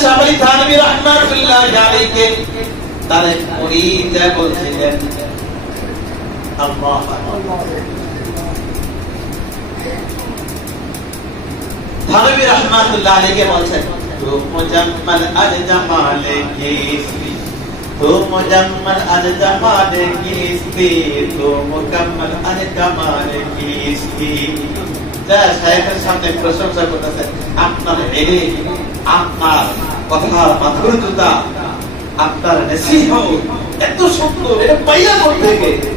শাহ আলী থানভী রাহমাতুল্লাহি আলাইহি তার এক মুরিদ বলছিলেন আল্লাহ থানভী রাহমাতুল্লাহি আলাইহি বলছেন তো মুজাম্মাল আল জামালে কি तो मुजम्मल अज जमाल की इसकी तो मुकम्मल अज कमाल की इसकी যা শায়েখের সামনে প্রশংসা করতেছে আপনার ইলম আপনার কথার মাধুর্যতা আপনার নসিহত এত সুন্দর এটা পাইয়া করতে গেছে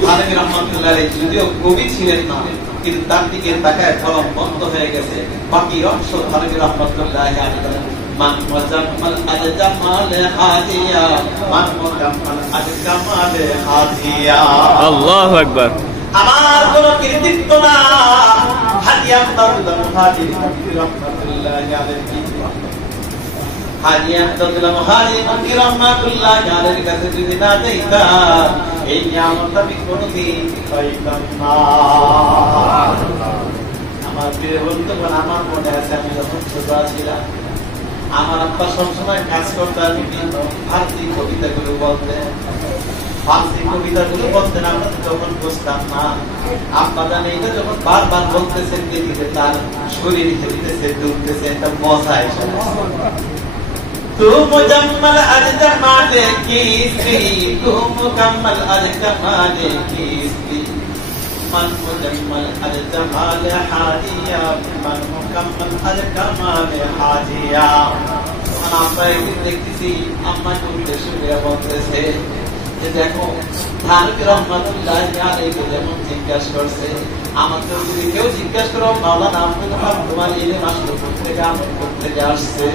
থানভী রাহমাতুল্লাহি আলাইহি যদিও কবি ছিলেন না কিন্তু তার দিকে তাকায় কলম বন্ধ হয়ে গেছে বাকি অংশ থানভী রাহমাতুল্লাহি আলাইহি মান মুজাম্মাল আল জামাল হাদিয়া মান মুকাম্মাল আল কামাল হাদিয়া আল্লাহু আকবার আমার কোন কৃতিত্ব না হাদিয়া আব্দুল মুহাজির রাহমাতুল্লাহি আলাইহি হাদিয়া আব্দুল মুহাজির রাহমাতুল্লাহি আলাইহি কাছে যদি না যাইতা এই নিয়ামত আমি কোনদিন পাইতাম না আমার প্রিয় বন্ধুগণ আমার মনে আছে আমি যখন ছোট ছিলাম আমার আব্বা সবসময় কাজ করতেন বিভিন্ন ফার্সি কবিতাগুলো বলতেন আমরা যখন বুঝতাম না আব্বা জানে এটা যখন বারবার বলতেছেন দিতে তার শরীর হেলতেছে দুলতেছে একটা মজা এসে तू मुजम्मल अज जमाले की इसकी तू मुकम्मल अज कमाले की इसकी मन मुजम्मल अज जमाले हाजिया मन मुकम्मल अज कमाले हाजिया আমরা একদিন দেখতেছি আম্মা উদ্দেশ্য করে বলতেছে যে দেখো থানভী রাহমাতুল্লাহি আলাইহি যেমন জিজ্ঞাসা করছে আমাকে যদি কেউ জিজ্ঞাসা করো মাওলানা আব্দুল ওয়াহাব তোমার ইলম আসলো কোথেকে আমার কোথেকে আসছে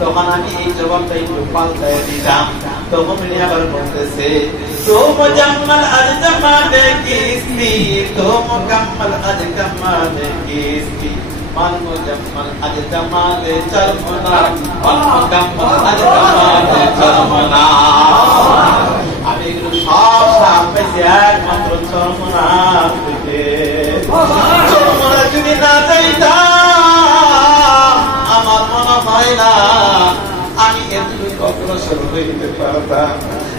তখন আমি এই জবাবটা একটু পাল্টায় দিলাম তখন উনি আবার বলতেছে তো মুজাম্মাল আজ জামালে কি ইসকি তো মুকাম্মাল আজ কামালে কি ইসকি মান মুজাম্মাল আজ জামালে চরমনা মান মুকাম্মাল আজ কামালে চরমনা আমি এগুলো সব সামনে একমাত্র চরমনা থেকে চরমনা যদি না যাইতা আমার মনে হয় না আমি এতটুকু অগ্রসর হইতে পারতাম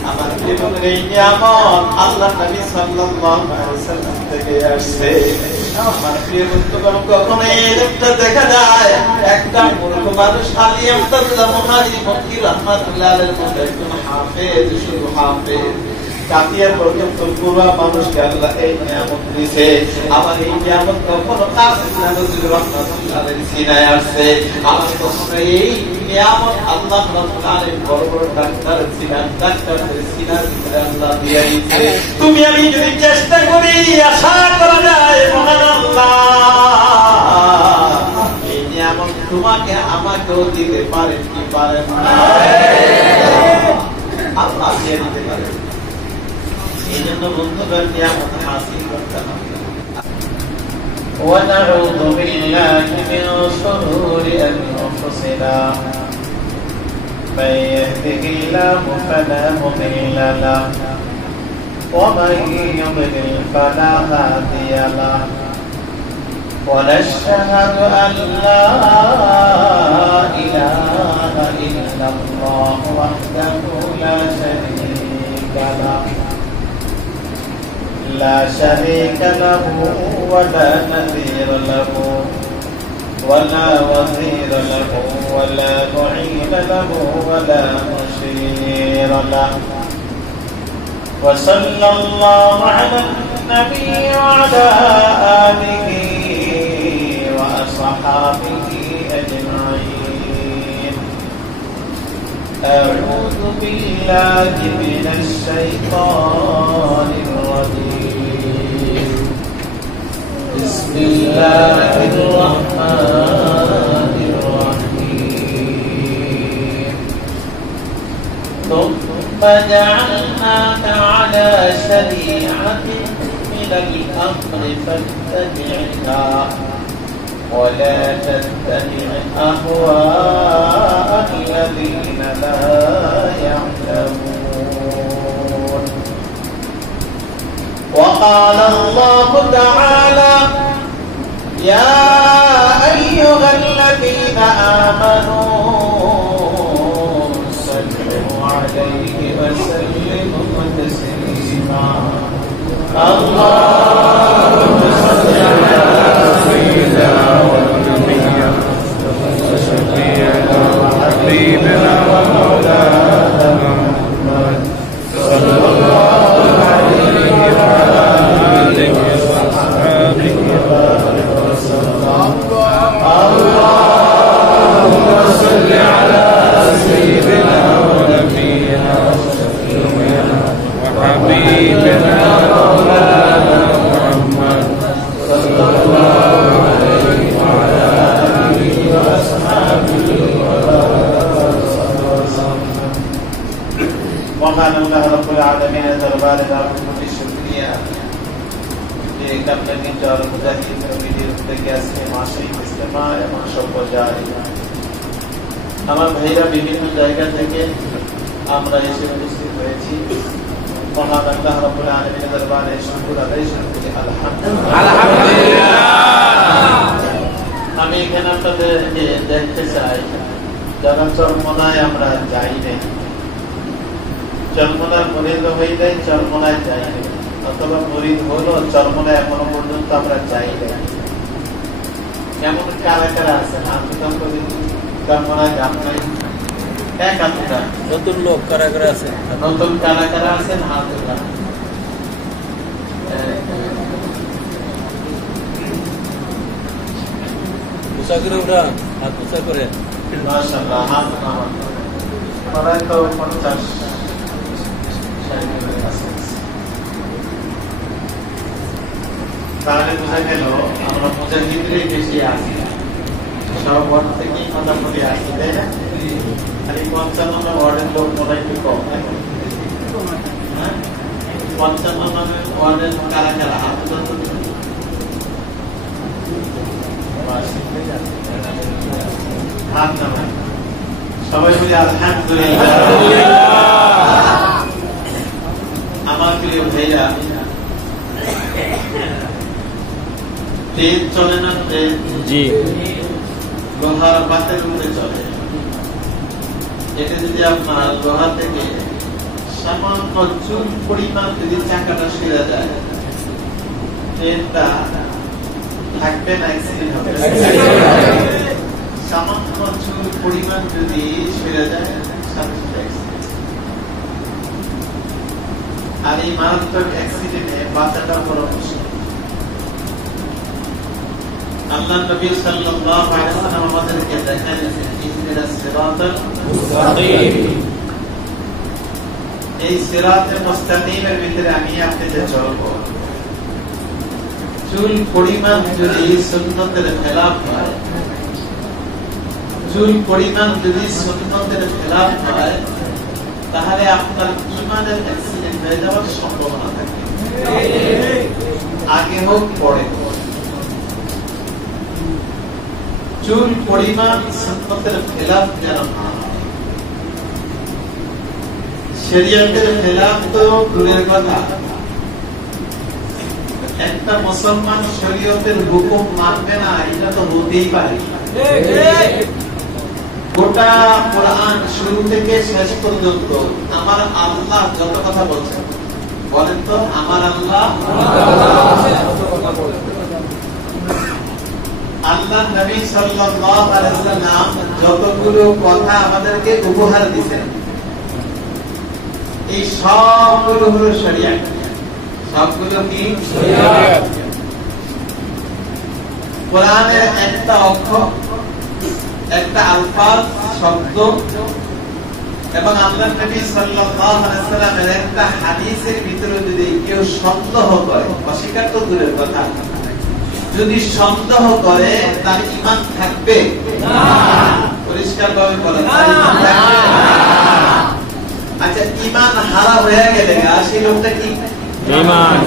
আমার জীবনের এই নিয়ামত আল্লাহ নবী সাল্লাল্লাহু আলাইহি ওয়াসাল্লাম থেকে আসছে আমার প্রিয় বন্ধুগণ কখনো এরকমটা দেখা যায় একটা মূর্খ মানুষ আলী আব্দুল মুহাজির ফকির রাহমাতুল্লাহ আলাইহির মতো একজন হাফেজ শুধু হাফেজ কাতিয়ার পর্যন্ত পুরো মানুষকে আল্লাহ এই নিয়ামত দিয়েছে আবার এই নিয়ামত কখনো কাসিম নবী রাহমাতুল্লাহ আলাইহি সিনায় আসছে আবার কখনো এই নিয়ামত আল্লাহ রাব্বুল আলামিন বড় বড় ডাক্তার সিনার ভিতরে আল্লাহ দিয়ে দিয়েছে তুমি আমি যদি চেষ্টা করি আশা করা যায় মহান আল্লাহ এই নিয়ামত তোমাকে আমাকেও দিতে পারেন কি পারেন না আল্লাহ দিয়ে দিতে পারেন ونعوذ بالله من شرور أنفسنا من يهده الله فلا مضل له ومن يضلل فلا هادي له ونشهد أن لا إله إلا الله وحده لا شريك له لا شريك له ولا نذير له ولا وزير له ولا معين له ولا مشير له وصلى الله على النبي وعلى آله وأصحابه أجمعين أعوذ بالله من الشيطان الرجيم بسم الله الرحمن الرحيم ثم جعلناك على شريعة من الأمر فاتبعها ولا تتبع أهواء الذين لا يعلمون وقال الله تعالى يا أيها الذين آمنوا وسلم تسليما اللهم صل على سيدنا ونبينا وشفيعنا وحبيبنا ومولانا محمد صلى الله عليه وعلى آله وصحبه وبارك وسلم اللهم صل على سيدنا ونبينا وشفيعنا وحبيبنا مولانا محمد صلى الله عليه وعلى آله وصحبه وبارك وسلم ومن الله رب العالمين دربار العالمين الشكرية لكم جار مجاهدين فيديو থেকে আজকে মাসিক ইজতেমা এবং সভ্য যায় আমার ভাইরা বিভিন্ন জায়গা থেকে আমরা এসে উপস্থিত হয়েছি মহান আল্লাহ রাব্বুল আলামিনের দরবারে শুকর আদায় করতে আলহামদুলিল্লাহ। আমি এখানে আপনাদেরকে দেখতে চাই যারা চরমনায় আমরা যাই নাই, চরমনায় মুরিদ হয়ে যায়, চরমনায় যাই নাই, অথবা মুরিদ হলো চরমনায় এখনো পর্যন্ত আমরা যাই নাই, কেমন কারা কারা আছে হাত উঠান করে চরমনায় যান নাই? এক হাত উঠান। নতুন লোক কারা কারা আছে? নতুন কারা কারা আছেন হাত উঠান। উঁচা করে উঠান, হাত উঁচা করে। মাশাআল্লাহ, হাত নামান। প্রায় তো 50 তাহলে বোঝা গেল আমরা মুজাহিদরাই বেশি আছি, সব ওয়ার্ড থেকেই মোটামুটি আসি, তাই না? খালি 55 ওয়ার্ডের লোক মনে একটু কম, 55 ওয়ার্ডের কারা কারা হাত উঠান। হাত নামান, সবাই বলি আলহামদুলিল্লাহ। আমার প্রিয় ভাইরা, ট্রেন চলে না? ট্রেন জি, লোহার বাতের উপরে চলে। এটা যদি আপনার লোহা থেকে সামান্য চুল পরিমাণ যদি চাকাটা সরে যায়, ট্রেনটা থাকবে না, অ্যাক্সিডেন্ট হবে। সামান্য চুল পরিমাণ যদি সরে যায়, আর এই মারাত্মক অ্যাক্সিডেন্টে বাঁচাটা বড় মুশকিল। আল্লাহ নবী সাল্লাল্লাহু আলাইহি ওয়াসাল্লাম আমাদেরকে দেখালেন ইহদিনাস সিরাতাল মুস্তাকিম। এই সিরাতে মুস্তাকিমের ভিতরে আমি আপনি যে চলবো, চুল পরিমাণ যদি সুন্নতের খেলাফ হয়, চুল পরিমাণ যদি সুন্নতের খেলাফ হয়, তাহলে আপনার ঈমানের অ্যাক্সিডেন্ট হয়ে যাওয়ার সম্ভাবনা থাকে, আগে হোক পরে হোক। চুল পরিমাণ সুন্নতের খেলাফ যেন না হয়। শরীয়তের খেলাফ তো দূরের কথা, একটা মুসলমান শরীয়তের হুকুম মানবে না, এটা তো হতেই পারে। গোটা কোরআন শুরু থেকে শেষ পর্যন্ত আমার আল্লাহ যত কথা বলছেন, বলেন তো আমার আল্লাহ, আল্লাহ নবী সাল্লাল্লাহু আলাইহি ওয়াসাল্লাম যতগুলো কথা আমাদেরকে উপহার দিয়েছেন, এই সবগুলো হলো শরীয়ত। সবগুলো কি শরীয়ত? কোরআনের একটা অক্ষর, একটা আলফাজ, শব্দ এবং আল্লাহ নবী সাল্লাল্লাহু আলাইহি ওয়াসাল্লামের একটা হাদিসের ভিতরে যদি কেউ সন্দেহ করে, অস্বীকার তো দূরের কথা, যদি সন্দেহ করে তার ঈমান থাকবে না। পরিষ্কার ভাবে বলেন, আচ্ছা ঈমান হারা হয়ে গেলে সেই লোকটা কি? ঈমান।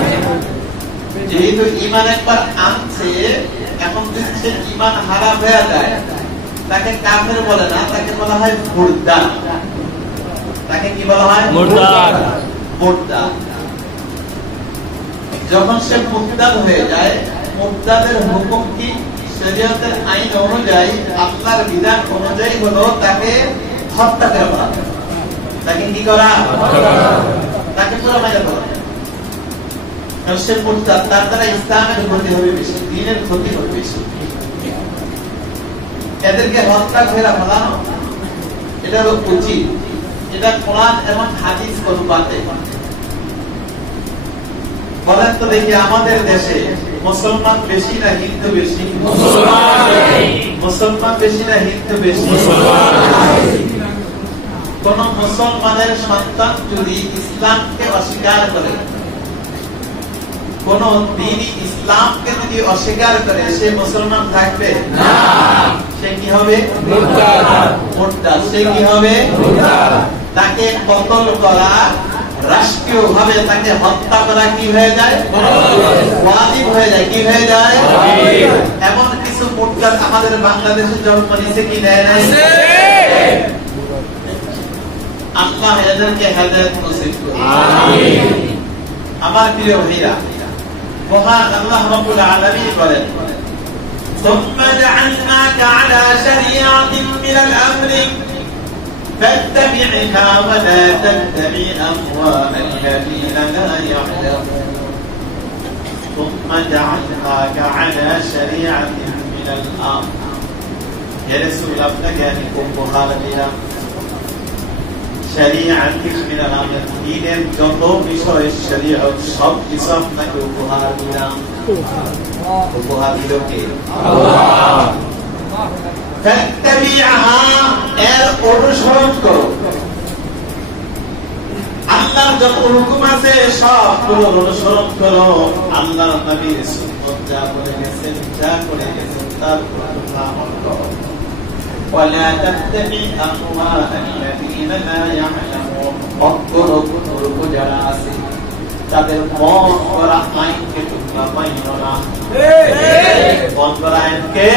যেহেতু ঈমান একবার আনছে, এখন যদি সে ঈমান হারা হয়ে যায়, তাকে কাফের বলে না, তাকে বলা হয় মুরতাদ। তাকে কি বলা হয়? মুরতাদ। মুরতাদ। যখন সে মুরতাদ হয়ে যায়, মুরতাদের হুকুম কি? শরীয়তের আইন অনুযায়ী, আল্লাহর বিধান অনুযায়ী হলো তাকে হত্যা করা, তাকে কি করা, তাকে পুরো মেরে ফেলা। সে মুরতাদ, তার দ্বারা ইসলামের ক্ষতি হবে বেশি, দ্বীনের ক্ষতি হবে বেশি। এদেরকে হত্যা করে ফেলানো এটা হলো উচিত। এটা কোরআন এবং হাদিস অনুপাতে। বলেন তো দেখি আমাদের দেশে মুসলমান বেশি না হিন্দু বেশি? মুসলমান বেশি না হিন্দু বেশি? কোন মুসলমানের সন্তান যদি ইসলামকে অস্বীকার করে, কোন দ্বীনি ইসলামকে যদি অস্বীকার করে, সে মুসলমান থাকবে না। সে কি হবে? মুরতাদ। সে কি হবে? তাকে কতল করা, রাষ্ট্রীয় ভাবে তাকে হত্যা করা কি হয়ে যায়? ওয়াজিব হয়ে যায়। কি হয়ে যায়? এমন কিছু মুরতাদ আমাদের বাংলাদেশে জন্ম নিয়েছে কি নেয় নাই? আল্লাহ এদেরকে হেদায়েত নসিব করুন। আমিন। আমার প্রিয় ভাইরা, মহান আল্লাহ রাব্বুল আলামিন বলেন, ثم جعلناك على شريعة من الأمر فاتبعها ولا تتبع أهواء الذين لا يعلمون ثم جعلناك على شريعة من الأمر يا رسول الله আপনাকে আমি উপহার দিলাম শরীয়ত من الأمر দ্বীনের যত বিষয় শরীয়ত সব কিছু আপনাকে উপহার দিলাম। উপহার দিল কে? আল্লাহ। ফাত্তাবি'হা, এর অনুসরণ করো। আল্লাহর যত হুকুম আছে সবগুলো অনুসরণ করো। আল্লাহর নবীর সুন্নাত যা বলে গেছেন, যা করে গেছেন তার উপর আমল করো। ওয়ালা তাত্তাবি আহওয়া আল্লাযীনা লা ইয়া'লামুন, অজ্ঞ যারা আছে তাদের মন করা আইনকে তোমরা মাইনো না। মন করা আইনকে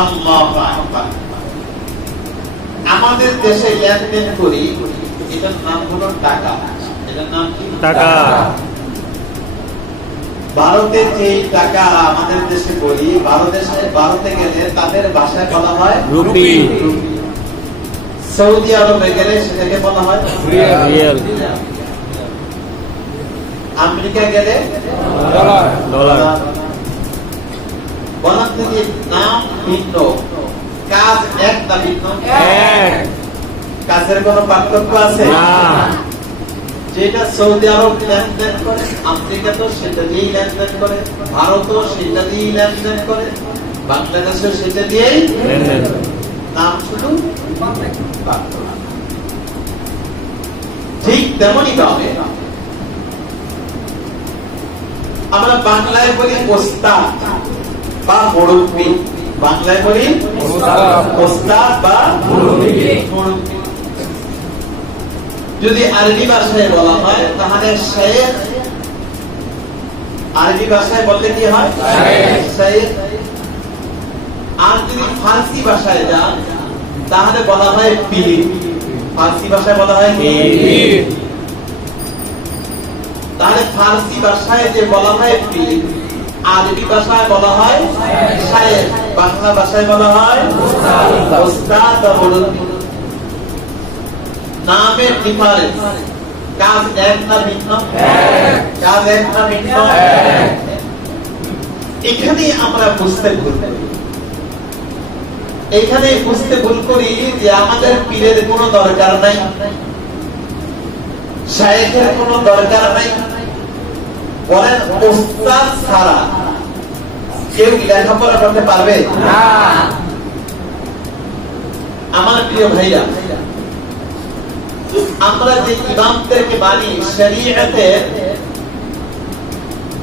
আল্লাহু আকবার। আমাদের দেশে লেনদেন করি, এটার নাম হলো টাকা। এটার নাম কি? টাকা। ভারতের যে টাকা আমাদের দেশে বলি, ভারতে গেলে তাদের ভাষায় বলা হয় রুপি। সৌদি আরবে গেলে সেটাকে বলা হয় রিয়াল। আমেরিকা গেলে ডলার। বলার থেকে নাম ভিন্ন, কাজ এক না ভিন্ন? এক। কাজের কোন পার্থক্য আছে না। যেটা সৌদি আরব লেনদেন করে, আমেরিকা তো সেটা দিয়েই লেনদেন করে, ভারতও সেটা দিয়েই লেনদেন করে, বাংলাদেশও সেটা দিয়েই লেনদেন করে। নাম শুধু ঠিক তেমনই ভাবে আমরা বাংলায় বলি ওস্তাদ বা মুরব্বি। বাংলায় বলি ওস্তাদ বা মুরব্বি। যদি আরবি ভাষায় বলা হয় তাহলে শেখ। আরবি ভাষায় বলতে কি হয়? শেখ। আর যদি ফার্সি ভাষায় যান তাহলে বলা হয় পীর। ফার্সি ভাষায় বলা হয় পীর। তাহলে ফার্সি ভাষায় যে বলা হয় পীর, আরবি ভাষায় বলা হয় শায়েখ, বাংলা ভাষায় বলা হয় ওস্তাদ বা মুরব্বি। নামের ডিফারেন্স, কাজ এক না ভিন্ন? কাজ এক না ভিন্ন? এখানে আমরা বুঝতে ভুল করি। এখানে বুঝতে ভুল করি যে আমাদের পীরের কোনো দরকার নাই, শায়েখের কোনো দরকার নাই। বলেন ওস্তাদ ছাড়া কেউ লেখাপড়া করতে পারবে না। আমার প্রিয় ভাইরা, আমরা যে ইমামদেরকে মানি, শরীয়তে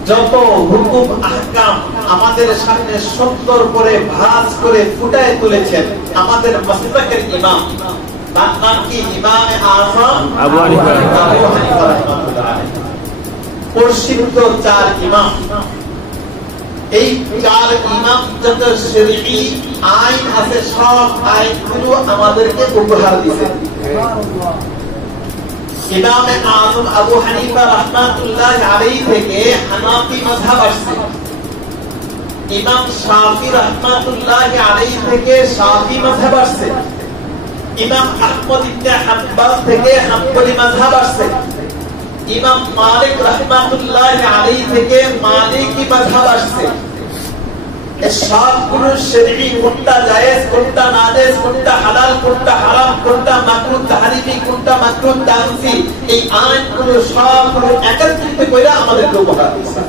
যত হুকুম আহকাম আমাদের সামনে সুন্দর করে ভাঁজ করে ফুটায় তুলেছেন আমাদের মাসলাকের ইমাম, তার নাম কি? ইমামে আযম আবু হানিফা রাহমাতুল্লাহ আলাইহি। প্রসিদ্ধ চার ইমাম। এই চার ইমাম যত শরঈ আইন আছে সব আইনগুলো আমাদেরকে উপহার দিয়েছেন। ইমামে আযম আবু হানিফা রাহমাতুল্লাহ আলাইহি থেকে হানাফি মাযহাব আসছে। ইমাম শাফি রাহমাতুল্লাহি আলাইহি থেকে শাফি মাযহাব আসছে, ইমাম আহমদ ইবনে হাম্বল থেকে হাম্বলি মাযহাব আসছে, ইমাম মালিক রাহমাতুল্লাহি আলাইহি থেকে মালিকি মাযহাব আসছে। এই সবগুলো শরঈ কোনটা জায়েজ কোনটা নাজায়েজ কোনটা হালাল কোনটা হারাম কোনটা মাকরুহ তাহরিমি কোনটা মাকরুহ তানজি, এই আইনগুলো সবগুলো একত্রিত কইরা আমাদেরকে উপহার দিয়েছে।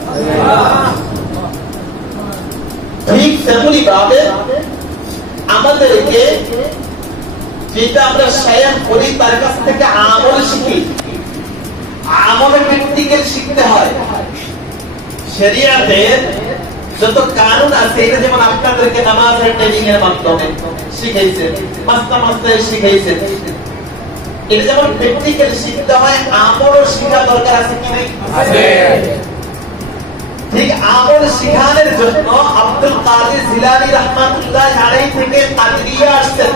ঠিক তেমনি ভাবে আমাদেরকে যেটা আমরা শায়ান করি তার কাছ থেকে আমল শিখি, আমলের প্র্যাকটিক্যাল শিখতে হয়। শরিয়াতে যত কানুন আছে এটা যেমন আপনাদেরকে নামাজের ট্রেনিং এর মাধ্যমে শিখাইছেন, মাস্তা শিখাইছেন, এটা যেমন প্র্যাকটিক্যাল শিখতে হয়, আমলও শেখা দরকার আছে কি নাই? আছে। ঠিক আমল শিখানোর জন্য আব্দুল কাদের জিলানী রাহমাতুল্লাহি আলাইহি থেকে তাকরিয়া আসছেন,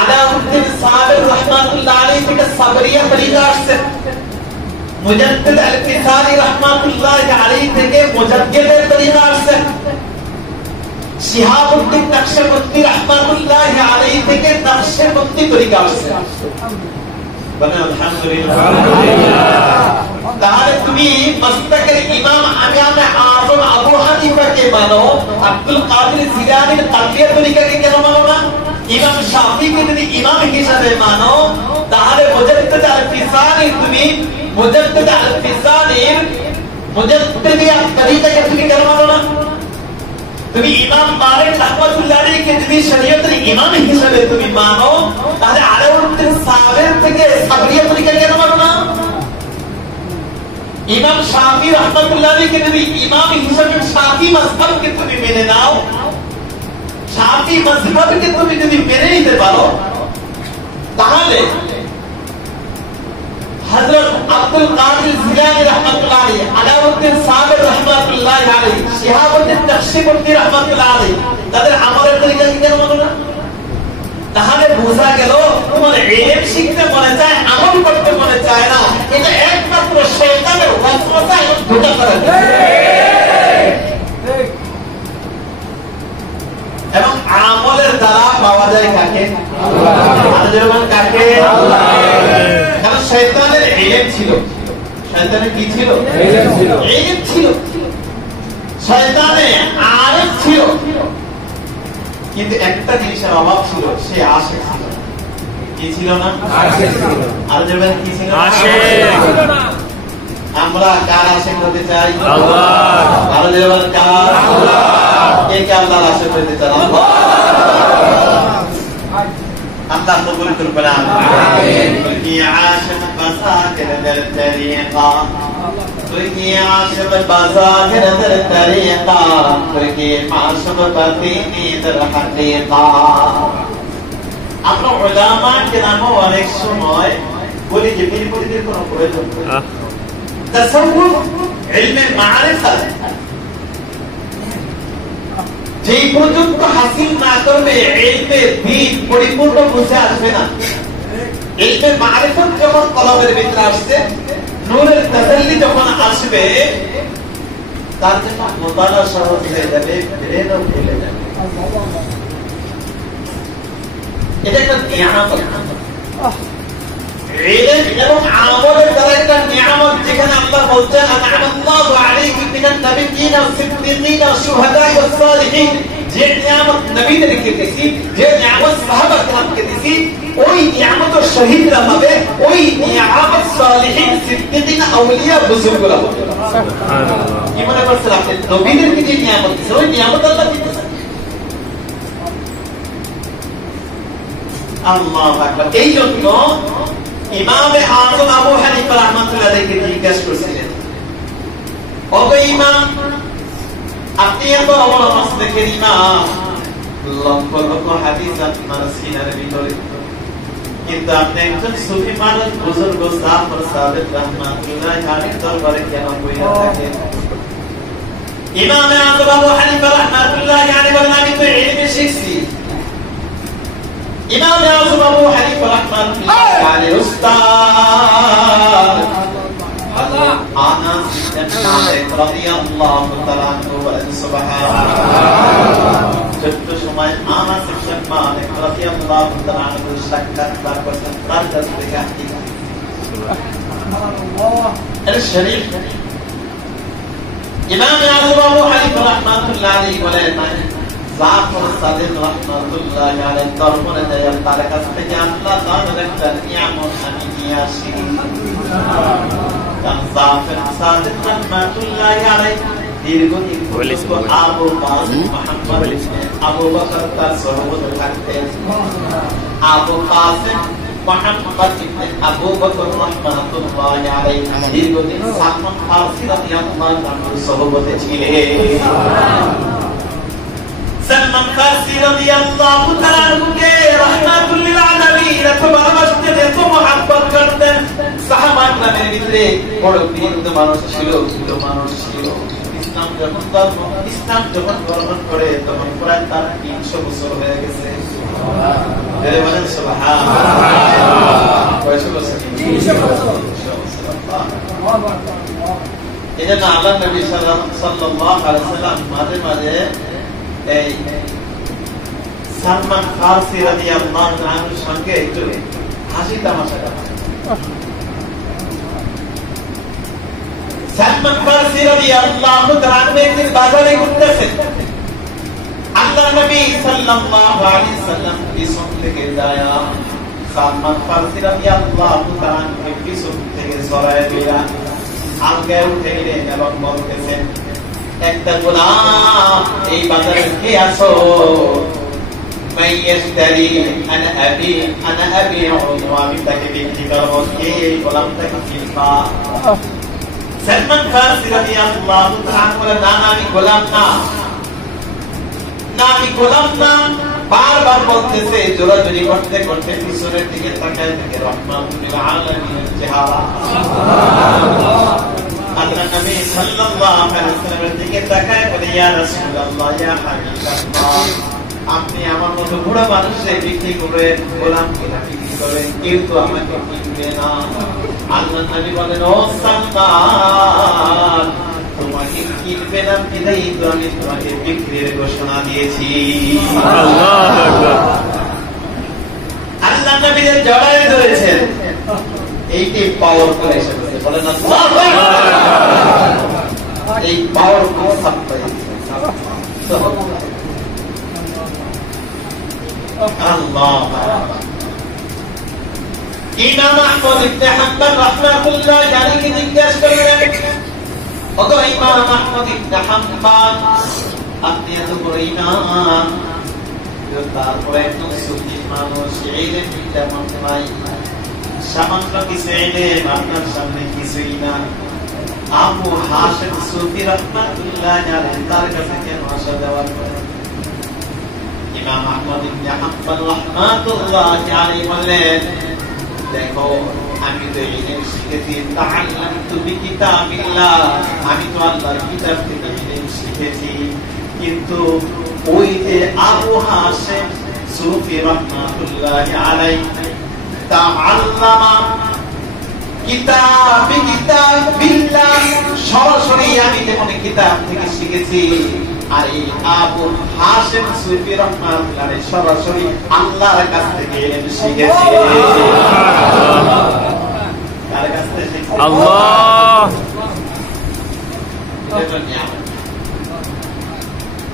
আলাউদ্দিন সাবির রাহমাতুল্লাহি আলাইহি থেকে সাবরিয়া তরিকা আসছেন, মুজাদ্দিদ আল-ফিসানি রাহমাতুল্লাহি আলাইহি থেকে মুজাদ্দিদের তরিকা আসছেন, শিহাবুদ্দিন নকশবন্দি রাহমাতুল্লাহি আলাইহি থেকে নকশবন্দি তরিকা আসছেন। বলেন আলহামদুলিল্লাহ। তাহলে তুমি মাসলাকের ইমাম আমিয়ামে আযম আবু হানিফাকে মানো, আব্দুল কাদের জিলানীর তাকরিয়া তরিকাকে কেন মানো না? ইমাম শাফিকে যদি ইমাম হিসেবে মানো, তাহলে মুজাদ্দিদ আল-ফিসানি তুমি মুজাদ্দিদ আল-ফিসানির মুজাদ্দিদিয়া তরিকাকে তুমি কেন মানো না? তুমি ইমাম মালিক রাহমাতুল্লাহি আলাইহিকে যদি শরীয়তের ইমাম হিসেবে তুমি মানো, তাহলে আলাউদ্দিন সাবির থেকে সাবরিয়া তরিকা কেন মানো না? ইমাম শাফি রাহমাতুল্লাহি আলাইহিকে যদি ইমাম হিসেবে শাফি মাযহাবকে তুমি মেনে নাও, শাফি মাযহাবকে তুমি যদি মেনে নিতে পারো, তাহলে হযরত আব্দুল কাদের জিলানী রাহমাতুল্লাহি আলাইহি, আলাউদ্দিন সাবির রাহমাতুল্লাহি আলাইহি, শিহাবুদ্দিন নকশবন্দি রাহমাতুল্লাহি আলাইহি তাদের আমলের তরিকা কি কেন মানো না? তাহলে বোঝা গেল তোমার ইলম শিখতে মনে চায়, আমল করতে মনে চায় না, এটা একমাত্র শয়তানের ওয়াসওয়াসা এবং ধোঁকা করা। এবং আমলের দ্বারা পাওয়া যায় কাকে? আল্লাহ। কাকে? আল্লাহ। কারণ শয়তানের ইলম ছিল, শয়তানের কি ছিল? ইলম ছিল, শয়তানের আরেফ ছিল, কিন্তু একটা জিনিসের অভাব ছিল, সে আশিক ছিল। কি ছিল না? আশিক ছিল। আর যেমন কি ছিল? আশিক। আমরা কার আশিক হতে চাই? আল্লাহ। আর যেমন কার? আল্লাহ। কে কে আল্লাহর আশিক হতে চায়? আল্লাহ। আল্লাহ কবুল করবেন। আমিন। কি আশিক বাসাকে দের তরিকা, कोई की आशिक बाज़ाहिर दर तरीक़ा, कोई की माशूक़ बातीनी दर हक़ीक़ा। আমরা উলামা কেরামও অনেক সময় বলি যে বিপরীতের কোনো প্রয়োজন নেই। তাসাউফ ইলমে মারিফাত যেই পর্যন্ত হাসিল না করবে, ইলমে দ্বীন পরিপূর্ণ বুঝে আসবে না। ইলমে মারিফাত যখন কলবের ভিতরে আসছে, নূরের তাজাল্লি যখন আসবে, তার জন্য মোতালা সহজ হয়ে যাবে, ব্রেনও খুলে যাবে। এটা একটা নিয়ামত, ইলম এবং আমলের দ্বারা একটা নিয়ামত। যেখানে আল্লাহ বলছেন আনআমাল্লাহু আলাইহিম মিনান নাবিয়্যিনা ওয়াস-সিদ্দীকিনা ওয়াশ-শুহাদা'i ওয়াস-সালিহিন, যে নিয়ামত নবীদেরকে দিয়েছি, যে নিয়ামত সাহাবা কেরামকে দিয়েছি, ওই নিয়ামত শহীদরা পাবে, ওই নিয়ামত সালিহিন সিদ্দীকিন আউলিয়া বুজুর্গরা পাবে। সুবহানাল্লাহ। কি মনে করছেন আপনি? নবীদেরকে যে নিয়ামত দিয়েছে, ওই নিয়ামত আল্লাহ দিয়েছে। আল্লাহু আকবার। এই জন্য ইমামে আযম আবু হানিফা রাহমাতুল্লাহি আলাইহি জিজ্ঞাসা করেছিলেন, ওগো ইমাম, আপনি এত বড় মাসলাকের ইমাম, লক্ষ লক্ষ হাদিস আপনার সিনার ভিতরে, কিন্তু আপনি একজন সুফি মানুষ, বুজুর্গ জাফর সাদিক রাহমাতুল্লাহি আলাইহির দরবারে কেন বইয়া থাকেন? ইমামে আযম আবু হানিফা রাহমাতুল্লাহি আলাইহি বলেন, আমি তো ইলম শিখছি। ইমামে আযম আবু হানিফা রাহমাতুল্লাহি আলাইহি উস্তাদ আনাস ইবনে মালিক রাদিয়াল্লাহু তাআলা আনহু বলেন সুবহানাল্লাহ। ছোট্ট সময় আনাস ইবনে মালিক রাদিয়াল্লাহু তাআলা আনহু সাক্ষাৎকার করেছেন তার কাছ থেকে সুবহানাল্লাহ। এর শরীফ ইমাম আবু হানিফা রাহমাতুল্লাহ আলাইহি বলেন জাফর সাদিক রাহমাতুল্লাহ আলাইহি দরবারে যায় তার কাছ থেকে আল্লাহ তাআলার একটা নিয়ামত আমি নিয়ে আসি। জাফর সাদিক রাহমাতুল্লাহ আলাইহি দীর্ঘদিন আবু কাসিম মুহাম্মদ আবু বকর তার সহবতে থাকতেন। আবু কাসিম মুহাম্মদ ইবনে আবু বকর রাহমাতুল্লাহ আলাইহি দীর্ঘদিন সালমান ফারসি রাদিয়াল্লাহু আনহু সহবতে ছিলেন। সালমান ফারসি রাদিয়াল্লাহু তাআলা আনহুকে রাহমাতুল লিল আলামিন এত ভালোবাসতেন, এত মহব্বত করতেন। সাহাবাদের ভিতরে বড় বিনীত মানুষ ছিল, ইসলাম যখন গ্রহণ করে তখন প্রায় তার 300 বছর হয়ে গেছে। এই জন্য আল্লাহ নবী সাল্লাল্লাহু আলাইহি ওয়াসাল্লাম মাঝে মাঝে এই সালমান ফারসি রাদিয়াল্লাহু আনহুর সঙ্গে একটু হাসি তামাশা করতেন। সালমান ফারসি রাদিয়াল্লাহু তাআলা আনহু একদিন বাজারে ঘুরতেছেন। আল্লাহ নবী সাল্লাল্লাহু আলাইহি ওয়াসাল্লাম পিছন থেকে যায় সালমান ফারসি রাদিয়াল্লাহু তাআলা আনহু পিছন থেকে সরায় দিয়া আগে উঠে গেলেন এবং বলতেছেন, একটা গোলাম এই বাজারে কে আসো মাইয়াশতারি আনা আবি আমি তাকে বিক্রি করব, কে এই গোলামটাকে কিনবা? সালমান ফারসি রাদিয়াল্লাহু তাআলা বলেন, না আমি গোলাম না, আমি গোলাম না। বারবার বলতেছে, জোরাজুরি করতে করতে পিছনের দিকে তাকায় থেকে রাহমাতুল লিল আলামিনের চেহারা। আল্লাহ নবী সাল্লাল্লাহু আলাইহি ওয়াসাল্লামের দিকে তাকায় বলে, ইয়া রাসূলুল্লাহ, ইয়া হাবিবাল্লাহ, আপনি আমার মতো বুড়া মানুষকে বিক্রি করে গোলাম কিনা বিক্রি করেন, কিন্তু আমাকে কিনবে না। আল্লাহ নবী বলেন, ও সালমান, তোমাকে কিনবে না বিধাই তো আমি তোমাকে বিক্রির ঘোষণা দিয়েছি। আল্লাহু আকবার। আল্লাহ নবী জড়ায় ধরেছেন, এইটি পাওয়ার করে এসেছে, বলেন আল্লাহু আকবার। এই পাওয়ার কনসেপ্ট আল্লাহ। ইমাম আহমদ ইবনে হাম্বল রাহমাতুল্লাহ আলাইহি জিজ্ঞাসা করলেন, ওগো ইমাম আহমদ ইবনে হাম্বল, আপনি এত বড় ইমাম, তারপরে একজন সুফি মানুষ, ইলম তেমন নাই, সামান্য কিছু ইলম আপনার সামনে কিছুই না। আবু হাশিম সুফি রাহমাতুল্লাহ আলাইহি তার কাছে কেন আসা যাওয়া করেন? ইমাম আহমদ ইবনে হাম্বল রাহমাতুল্লাহ আলাইহি বললেন, দেখো আমি তো ইলম শিখেছি, তাআল্লামতু বিকিতাবিল্লাহ, আমি তো আল্লাহর কিতাব থেকে ইলম শিখেছি, কিন্তু ওই যে আবু হাশিম সুফি রাহমাতুল্লাহ আলাইহি তাআল্লামা কিতাবিল্লাহ, সরাসরি আমি যেমন কিতাব থেকে শিখেছি, আর এই আবু হাশিম সুফি রাহমাতুল্লাহ আলাইহি সরাসরি আল্লাহর কাছ থেকে ইলম শিখেছে। কার কাছ থেকে শিখেছে? আল্লাহ।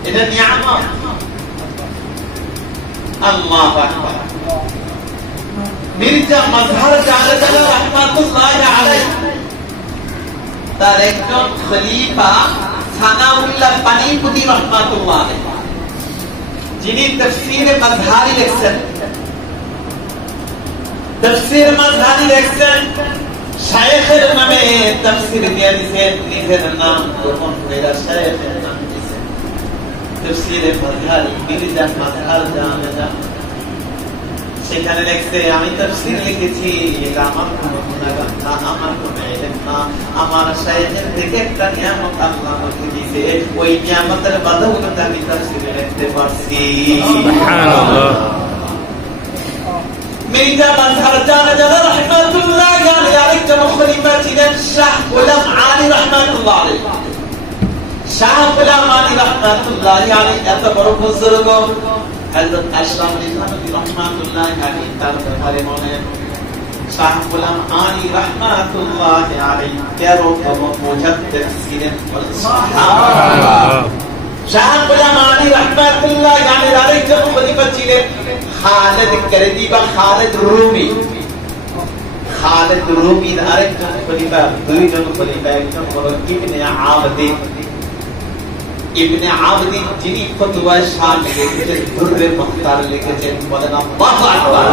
এটা নিয়ামত। আল্লাহু আকবার। মির্জা মাজহার জালাল রাহমাতুল্লাহ আলাইহি তার একজন খলিফা সানাউল্লাহ পানিপতি রাহমাতুল্লাহ আলাইহি, যিনি তাফসীরে মাজহারি লিখছেন, তাফসীর মাজহারি লিখছেন, শায়েখের নামে তাফসীর দিয়ে দিয়েছেন, নিজের নাম গ্রহণ করে শায়েখের নাম দিয়েছেন তাফসীরে মাজহারি, মির্জা মাজহার জালাল। সেখানে লিখছে, আমি তাফসীর লিখেছি, এটা আমার কোনো গুনাহগার না, আমার কোনো ইলম না, আমার শায়েখের থেকে একটা নিয়ামত আল্লাহ আমাকে দিয়েছে, ওই নিয়ামতের বদৌলতে আমি তাফসীর লিখতে পারছি। সুবহানাল্লাহ। মির্জা মাজহার জালাল রাহমাতুল্লাহ আলাইহি আলীর আরেকজন খলিফা ছিলেন শাহ গোলাম আলী রাহমাতুল্লাহ আলাইহি। শাহ গোলাম আলী রাহমাতুল্লাহ আলাইহি এত বড় বুজুর্গ, হযরত আশরাফ আলী থানভী রাহমাতুল্লাহ আলাইহি তার ব্যাপারে মনে শাহ গোলাম আলী রাহমাতুল্লাহ আলাইহি 13তম মুজাদ্দিদ ছিলেন। সুবহানাল্লাহ। শাহ গোলাম আলী রাহমাতুল্লাহ আলাইহির আরেকজন খলিফা ছিলেন খালিদ করদি বা খালিদ রুমি। খালিদ রুমির আরেকজন খলিফা, দুইজন খলিফা, একজন হলো ইবনে আবদিন। ইবনে আবদিন যিনি ফতোয়া শামে লিখেছেন, দুররে মুখতার লিখেছেন, বলেন আল্লাহু আকবার।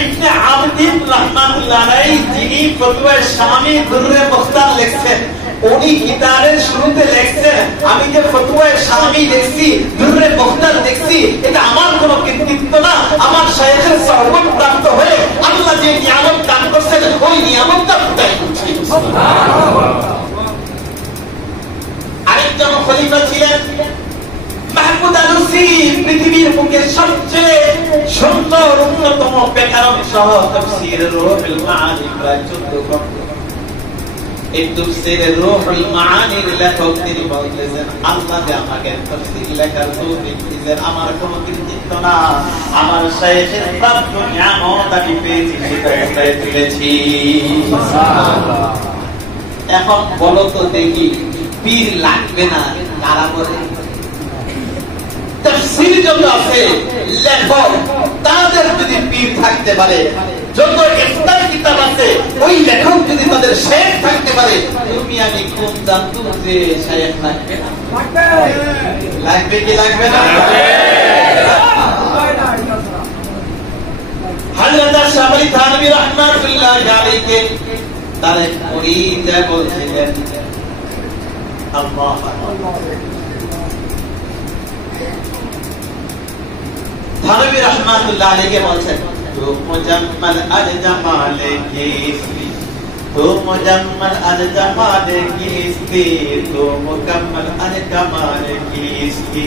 ইবনে আবদিন রাহমাতুল্লাহ আলাইহি যিনি ফতোয়া শামে দুররে মুখতার লিখেছেন, উনি কিতাবের শুরুতে লিখছেন, আমি যে ফতোয়া শামী লিখছি, দুররে মুখতার লিখছি, এটা আমার কোনো কৃতিত্ব না, আমার শাইখের সহবত প্রাপ্ত হয়ে আল্লাহ যে নিয়ামত দান করেছেন ওই নিয়ামতটা ফুটাই করছি। সুবহানাল্লাহ। আরেকজন খলিফা ছিলেন মাহমুদ আলুসি, পৃথিবীর বুকে সবচেয়ে সুন্দর অন্যতম ব্যাকরণ সহ তাফসীর রুহুল মাআনি প্রায় 14 খন্ড। এই তাফসীর রুহুল মাআনির লেখক তিনি বলতেছেন, আল্লাহ যে আমাকে তাফসীর লেখার তৌফিক দিয়েছেন, আমার কোনো কৃতিত্ব না, আমার শাইখের প্রাপ্ত নিয়ামত আমি পেয়েছি, সেটা কোথায় তুলেছি। সুবহানাল্লাহ। এখন বলো তো দেখি, পীর লাগবে না কারা বলে? তাফসীর যত আছে লেখক তাদের যদি পীর থাকতে পারে, যত ইফতার কিতাব আছে ওই লেখক যদি তাদের শেখ থাকতে পারে, তুমি আমি কোন জানতো যে শেখ লাগবে না? লাগবে কি লাগবে না? হযরত শাহ আলী থানভী রাহমাতুল্লাহ আলাইহি তার এক মুরিদ বলছিলেন, আল্লাহ থানভী রাহমাতুল্লাহ আলাইহি বলছেন, তো মুজাম্মাল আল জামালে কি ইসমি, তো মুজাম্মাল আল জামালে কি ইসমি, তো মুকাম্মাল আল কামালে কি ইসমি।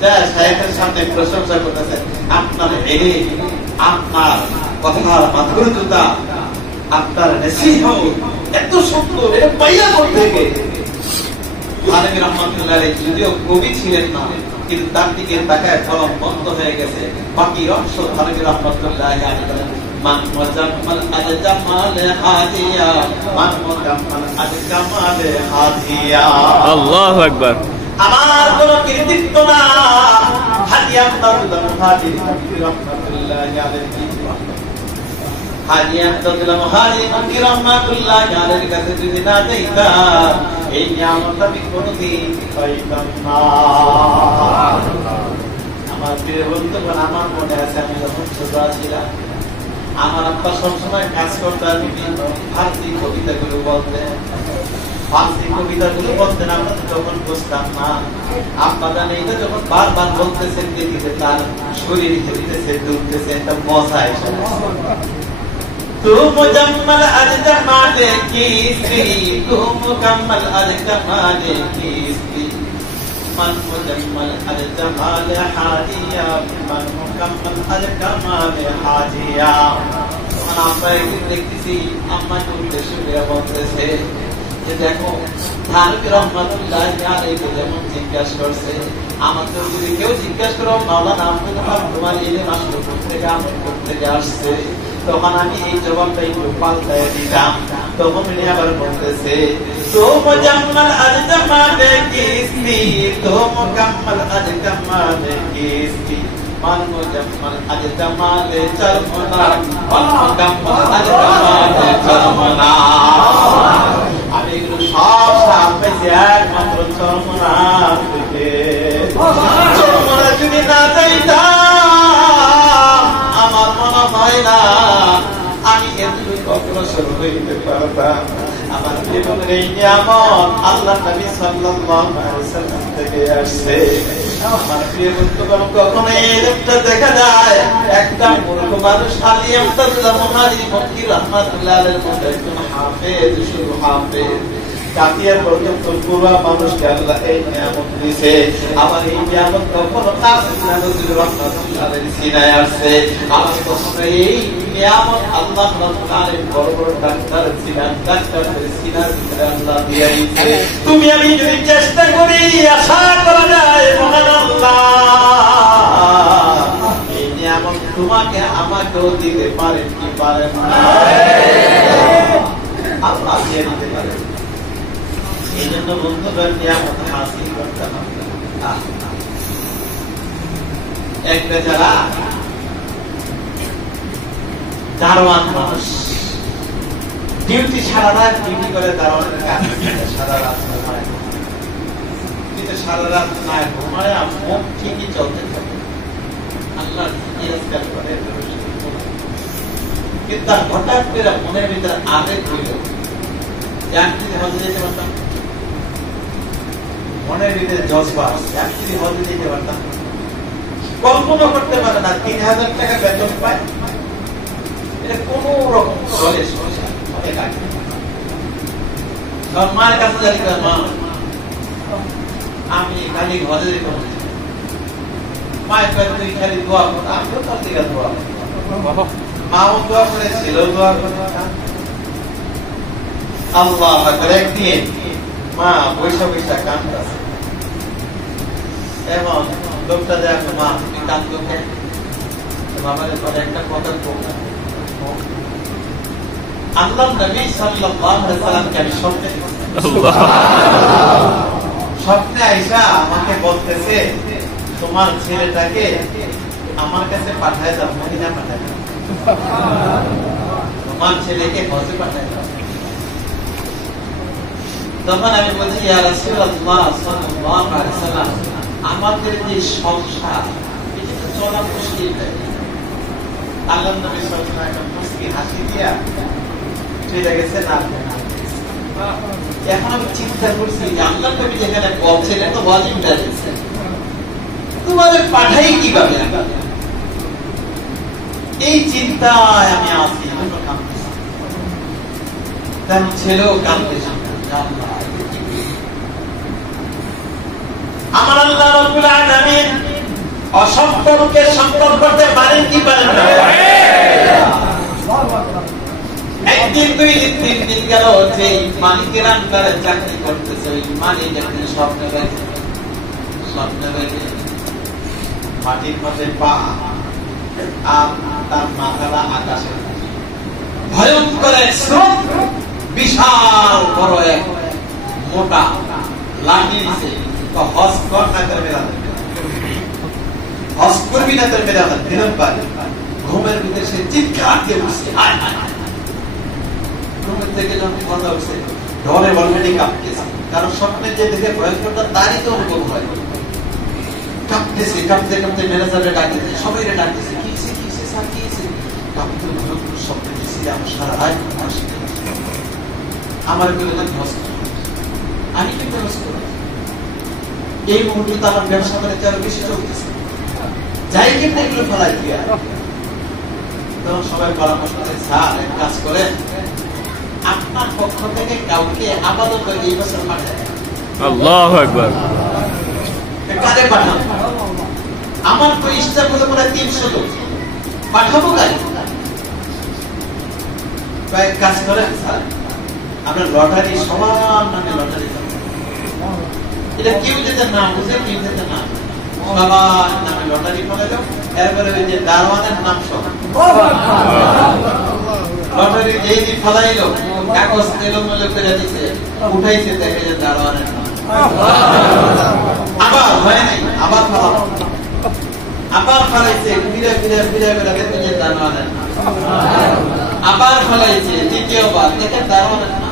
যা শাইখের সামনে প্রশংসা করতেছেন, আপনার ইলম, আপনার কথার মাধুর্যতা, আপনার নসিহত এত সুন্দর, এটা পাইয়া করতে গেলে থানভী রাহমাতুল্লাহ আলাইহি যদিও কবি ছিলেন না, কিন্তু তার দিকে তাকায় কলম বন্ধ হয়ে গেছে। বাকি অংশ থানভী রাহমাতুল্লাহ আলাইহি বলেন, মান মুজাম্মাল আল জামালে হাদিয়া, মান মুকাম্মাল আল কামালে হাদিয়া। আল্লাহু আকবার। আমার কোনো কৃতিত্ব না, হাদিয়া আব্দুল মুহাজির রাহমাতুল্লাহ আলাইহি, হাদিয়া আব্দুল মুহাজির রাহমাতুল্লাহ আলাইহির কাছে যদি না যাইতাম, এই নিয়ামত আমি কোনদিন পাইতাম না। আমার প্রিয় বন্ধুগণ, আমার মনে আছে আমি যখন ছোট ছিলাম, আমার আব্বা সবসময় কাজ করতেন, বিভিন্ন ফার্সি কবিতাগুলো বলতেন। ফার্সি কবিতাগুলো বলতেন, আমরা যখন বুঝতাম না। আব্বা জানে এটা যখন বারবার বলতেছেন, দেখতে তার শরীর হেলতেছে, দুলতেছে, একটা মজা এসে। तू मुजम्मल अज जमाने की स्त्री, तू मुकम्मल अज कमाने की स्त्री, मन मुजम्मल अज जमाल हाजिया, मन मुकम्मल अज कमाल हाजिया। আমরা একদিন দেখতেছি আম্মা উদ্দেশ্য করে বলতেছে যে দেখো থানভী রাহমাতুল্লাহ আলাইহি যেমন জিজ্ঞাসা করছে, আমাকে যদি কেউ জিজ্ঞাসা করো মাওলানা আব্দুল ওয়াহাব তোমার ইলম আসলো কোথেকে, আমল কোথেকে আসছে, তখন আমি এই জবাবটা একটু পাল্টায় দিতাম। তখন উনি আবার বলতেছে, তো মুজাম্মাল আজ জামালে কি ইসমি, তো মুকাম্মাল আজ কামালে কি ইসমি, মান মুজাম্মাল আজ জামালে চরমনা, মান মুকাম্মাল আজ কামালে চরমনা। আমি এগুলো সব সামনে একমাত্র চরমনা থেকে। চরমনা যদি না যাইতাম, আমার মনে হয় না আমি এতটুকু অগ্রসর হইতে পারতাম। আমার জীবনের এই নিয়ামত আল্লাহ নবী সাল্লাল্লাহু আলাইহি ওয়াসাল্লাম থেকে আসছে। আমার প্রিয় বন্ধুগণ, কখনো এই রূপটা দেখা যায় একটা মূর্খ মানুষ আলী আব্দুল্লাহ মুহাজির মক্কি রাহমাতুল্লাহ আলাইহির মতো একজন হাফেজ, শুধু হাফেজ, কাতিয়ার পর্যন্ত পুরো মানুষকে আল্লাহ এই নিয়ামত দিয়েছে। আবার এই নিয়ামত কখনো কাসিম নবী রাহমাতুল্লাহ আলাইহি সিনায় আসছে। আমার কখনো এই নিয়ামত আল্লাহ রাব্বুল আলামিন বড় বড় ডাক্তার ছিলেন, ডাক্তারদের সিনার ভিতরে আল্লাহ দিয়ে দিয়েছে। তুমি আমি যদি চেষ্টা করি, আশা করা যায় মহান আল্লাহ এই নিয়ামত তোমাকে আমাকেও দিতে পারেন কি পারেন না? আল্লাহ দিয়ে দিতে পারেন। এই জন্য বন্ধুদের নিয়ামত হাসিল করতে হবে। এক বেচারা দারোয়ান মানুষ, ডিউটি সারা রাত ডিউটি করে, দারোয়ানের কাজ সারা রাত ঘুমায়, কিন্তু সারা রাত না ঘুমায় মুখ ঠিকই চলতে থাকে। আল্লাহ করে, কিন্তু তার হঠাৎ করে মনের ভিতরে আবেগ হইল, একদিন হজে যেতে পারতাম, মনের ভিতরে জজবা, একদিন হজে যেতে পারতাম। কল্পনা করতে পারে না ৩,০০০ টাকা বেতন পায়, এটা কোন রকম চলে সংসার, অনেক আগে। মায়ের কাছে জানি মা আমি খালি ঘরে যেতে পারি, মায়ের কাছে তুই খালি দোয়া কর, আমিও তার দিকে দোয়া করি, মাও দোয়া করে, ছেলেও দোয়া করে। আল্লাহ একদিন মা বৈশা বৈশা কাঁদতেছে, এবং লোকটা দেখো মা তুমি কাঁদছো কেন? বাবারে পরে একটা কথা আল্লাহ নবী সাল্লাল্লাহু আলাইহি ওয়াসাল্লামকে আমি স্বপ্নে আয়েশা আমাকে বলতেছে তোমার ছেলেটাকে আমার কাছে পাঠায় দাও, মদিনা পাঠায় দাও, তোমার ছেলেকে হজে পাঠায় দাও। তখন আমি বলছি ইয়া রাসূলুল্লাহ সাল্লাল্লাহু আলাইহি ওয়াসাল্লাম, আমাদের যে সংসার এটা তো চলা মুশকিল। আল্লাহ নবী সাল্লাল্লাহু আলাইহি ওয়াসাল্লাম মুস্কি হাসি দিয়া চলে গেছে না। এখন আমি চিন্তা করছি আল্লাহ নবী যেখানে বলছেন তো ওয়াজিব দিয়েছে, তোমারে পাঠাই কিভাবে? এই চিন্তায় আমি আছি, তার ছেলেও কাঁদতেছে। আমার আল্লাহ রাব্বুল আলামিন অসম্পর্কের সম্পর্ক করতে পারেন কি পারেন না? একদিন দুই দিন তিন দিন গেল, যে মালিকের আন্ডারে চাকরি করতেছে ওই মালিক একদিন স্বপ্নে মাটির মধ্যে পা আর তার মাথাটা আকাশে, ভয়ঙ্কর এক স্রোত, বিশাল বড় এক মোটা লাঠি নিচে হজ কর না করে বেড়াতে, হজ করবি না করে বেড়াতে দিলেন পারে। ঘুমের ভিতরে সে চিৎকার দিয়ে উঠছে, ঘুমের থেকে যখন কথা উঠছে ডরে অলরেডি কাঁপতেছে, কারণ স্বপ্নে যে দেখে ভয়ঙ্করটা তারই তো অনুভব হয়। কাঁপতেছে, কাঁপতে কাঁপতে ম্যানেজারে ডাকতেছে, সবাই ডাকতেছে, কিসে স্যার কিসে? কাঁপতে ভয়ঙ্কর স্বপ্নে দিচ্ছি আমার সারা রাত আমার আমি কিন্তু এই মুহূর্তে তো আমার ব্যবসা করে আরো বেশি চলতেছে, যাই কিন্তু এগুলো ফেলাই দিয়া। তখন সবাই পরামর্শ করে স্যার এক কাজ করে আপনার পক্ষ থেকে কাউকে আপাতত এই বছর পাঠায়। আল্লাহু আকবার। কারে পাঠাবো? আমার তো ইচ্ছা করে প্রায় ৩০০ লোক পাঠাবো, কারে? কয়েক কাজ করে স্যার আমরা লটারি সবার নামে লটারি, এটা কেউ যেতে না বুঝে, কেউ যেতে না সবার নামে লটারি ফলাইল। এরপরে ওই যে দারোয়ানের নাম সব লটারি যেই দিন ফলাইল, কাগজ এলোমেলো করে দিছে, উঠাইছে, দেখে যে দারোয়ানের নাম। আবার হয় নাই, আবার ফলাম, আবার ফলাইছে, ফিরে ফিরে ফিরে ফিরে দেখে যে দারোয়ানের নাম। আবার ফলাইছে, দ্বিতীয়বার দেখে দারোয়ানের নাম।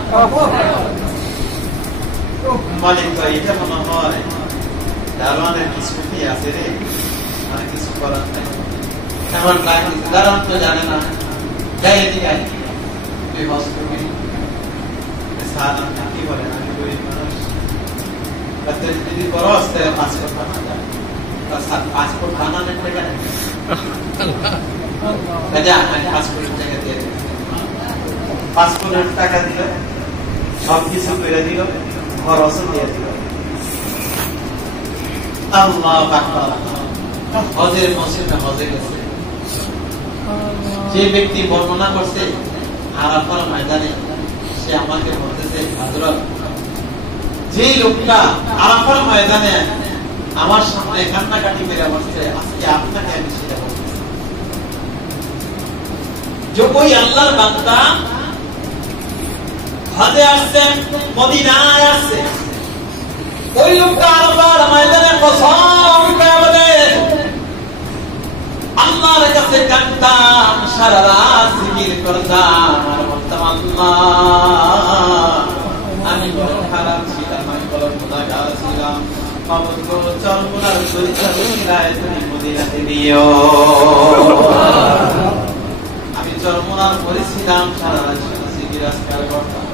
মালিক তো এটা মনে হয় দারোয়ানের কিছু কি আছে রে, মানে কিছু করার নাই। এখন দারোয়ান তো জানে না, যাই দিকে তুই হজ করবি সাদা কি বলে, আমি গরিব মানুষ, যদি করস তাহলে পাসপোর্ট বানা যায়, পাসপোর্ট বানানোর টাকা নেই, পাসপোর্টের টাকা দিয়ে পাসপোর্টের টাকা দিল, সবকিছু করে দিল, খরচও দিয়ে দিল। আল্লাহু আকবার। হজের মৌসুমে হজে গেছে, যে ব্যক্তি বর্ণনা করছে আরাফার ময়দানে, সে আমাকে বলতেছে, হযরত, যে লোকটা আরাফার ময়দানে আমার সামনে কান্নাকাটি করে বসছে, আজকে আপনাকে আমি সেটা বলতেছি যে ওই আল্লাহর বান্দা হজে আসছে, মদিনায় আসছে, ওই লোকটা আরাফার ময়দানে কসম করে বলে, আল্লাহর কাছে কাঁদতাম, সারা রাত জিকির করতাম, আর বলতাম, আল্লাহ আমি বড় খারাপ ছিলাম, আমি বড় গুনাহগার ছিলাম, চরমুনার পরিচয় তুমি মদিনাতে দিও। আমি চরমুনার পরিছিলাম, সারা রাত জিকির আজকার করতাম,